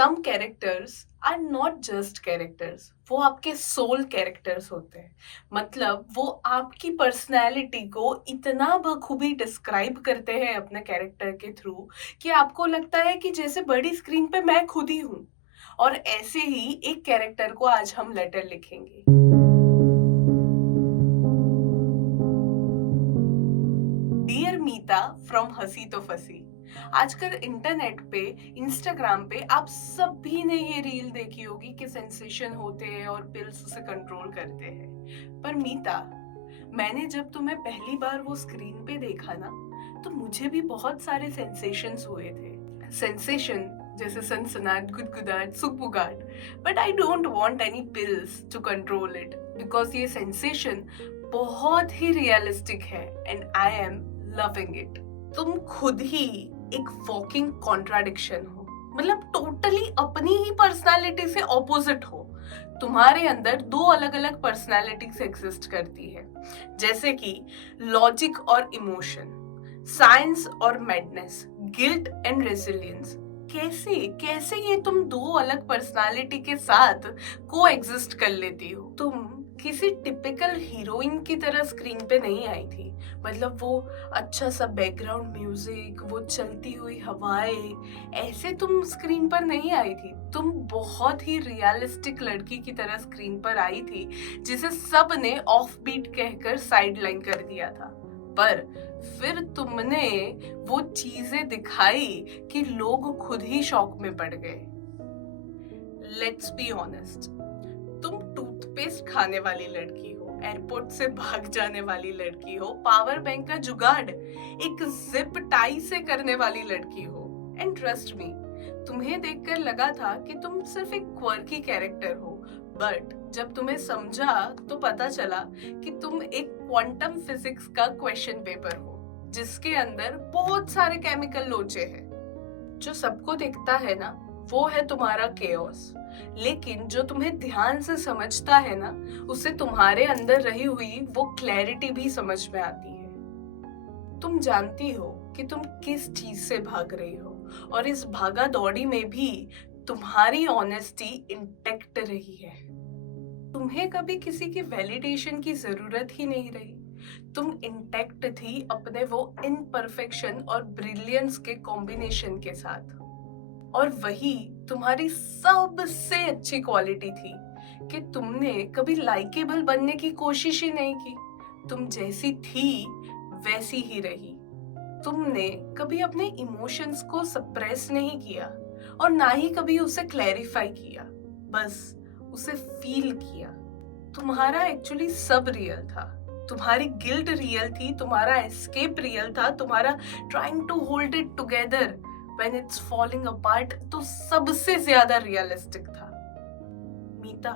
Some characters are not just characters, वो आपके soul characters होते हैं। मतलब वो आपकी पर्सनैलिटी को इतना बखूबी डिस्क्राइब करते हैं अपने कैरेक्टर के थ्रू कि आपको लगता है कि जैसे बड़ी स्क्रीन पे मैं खुद ही हूँ। और ऐसे ही एक कैरेक्टर को आज हम लेटर लिखेंगे। डियर मीता फ्रॉम हंसी तो फंसी। आजकल इंटरनेट पे, इंस्टाग्राम पे आप सभी ने ये रील देखी होगी कि सेंसेशन होते हैं और पिल्स उसे कंट्रोल करते हैं। पर मीता, मैंने जब तुम्हें पहली बार वो स्क्रीन पे देखा ना, तो मुझे भी बहुत सारे सेंसेशंस हुए थे। सेंसेशन जैसे सनसनाहट, गुदगुदाहट, सुगबुगाहट। But I don't want any pills to control it, because ये सेंसेशन बहुत ही रियलिस्टिक है and I am loving it. तुम खुद ही एक वॉकिंग कॉन्ट्राडिक्शन हो, मतलब टोटली अपनी ही पर्सनालिटी से ऑपोजिट हो। तुम्हारे अंदर दो अलग अलग पर्सनालिटीज एग्जिस्ट करती है, जैसे कि लॉजिक और इमोशन, साइंस और मैडनेस, गिल्ट एंड रेजिलियंस। कैसे कैसे ये तुम दो अलग पर्सनालिटी के साथ को एग्जिस्ट कर लेती हो? तुम किसी टिपिकल हीरोइन की तरह स्क्रीन पे नहीं आई थी। मतलब वो अच्छा सा बैकग्राउंड म्यूजिक, वो चलती हुई हवाएं, ऐसे तुम स्क्रीन पर नहीं आई थी। तुम बहुत ही रियलिस्टिक लड़की की तरह स्क्रीन पर आई थी, जिसे सब ने ऑफ बीट कहकर साइडलाइन कर दिया था। पर फिर तुमने वो चीजें दिखाई कि लोग खुद ही शॉक में पड़ गए। लेट्स बी ऑनेस्ट, तुम टूथपेस्ट खाने वाली लड़की हो, एयरपोर्ट से भाग जाने वाली लड़की हो, पावर बैंक का जुगाड़ एक जिप टाई से करने वाली लड़की हो। एंड ट्रस्ट मी, तुम्हें देखकर लगा था कि तुम सिर्फ एक क्वर्की कैरेक्टर हो, बट जब तुम्हें समझा तो पता चला कि तुम एक क्वांटम फिजिक्स का क्वेश्चन पेपर हो, जिसके अंदर बहुत सारे केमिकल लोचे हैं। जो सबको दिखता है ना, वो है तुम्हारा केओस, लेकिन जो तुम्हें ध्यान से समझता है ना, उसे तुम्हारे अंदर रही हुई वो क्लैरिटी भी समझ में आती है। तुम जानती हो कि तुम किस चीज से भाग रही हो, और इस भागा दौड़ी में भी तुम्हारी ऑनेस्टी इंटेक्ट रही है। तुम्हें कभी किसी की वैलिडेशन की जरूरत ही नहीं रही। तुम इंटेक्ट थी अपने वो इनपरफेक्शन और ब्रिलियंस के कॉम्बिनेशन के साथ। और वही तुम्हारी सबसे अच्छी क्वालिटी थी कि तुमने कभी लाइकेबल बनने की कोशिश ही नहीं की। तुम जैसी थी वैसी ही रही। तुमने कभी अपने इमोशंस को सप्रेस नहीं किया, और ना ही कभी उसे क्लैरिफाई किया, बस उसे फील किया। तुम्हारा एक्चुअली सब रियल था। तुम्हारी गिल्ट रियल थी, तुम्हारा एस्केप रियल था, तुम्हारा trying to hold it together when it's falling apart तो सबसे ज्यादा रियलिस्टिक था। मीता,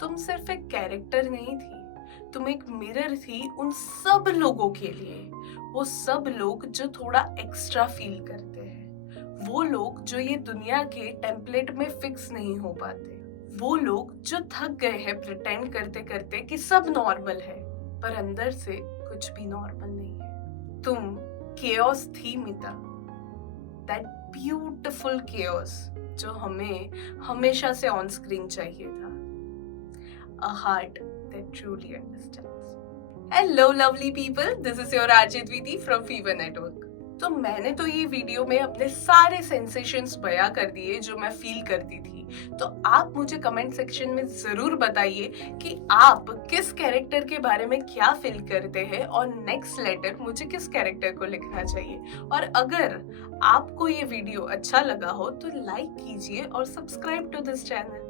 तुम सिर्फ एक कैरेक्टर नहीं थी, तुम एक मिरर थी उन सब लोगों के लिए। वो सब लोग जो थोड़ा एक्स्ट्रा फील करते हैं, वो लोग जो ये दुनिया के टेम्पलेट में फिक्स नहीं हो पाते, वो लोग जो थक गए हैं प्रिटेंड करते करते कि सब नॉर्मल है, पर अंदर से कुछ भी नॉर्मल नहीं है। तुम केओस थी मीता, दैट ब्यूटिफुल केओस जो हमें हमेशा से ऑन स्क्रीन चाहिए था। A heart that truly understands. Hello lovely people, this is your RJ Dviti from Fever Network. तो मैंने तो ये वीडियो में अपने सारे सेंसेशंस बयां कर दिए जो मैं फील करती थी। तो आप मुझे कमेंट सेक्शन में जरूर बताइए कि आप किस कैरेक्टर के बारे में क्या फील करते हैं, और नेक्स्ट लेटर मुझे किस कैरेक्टर को लिखना चाहिए। और अगर आपको ये वीडियो अच्छा लगा हो तो लाइक कीजिए और सब्सक्राइब टू दिस चैनल।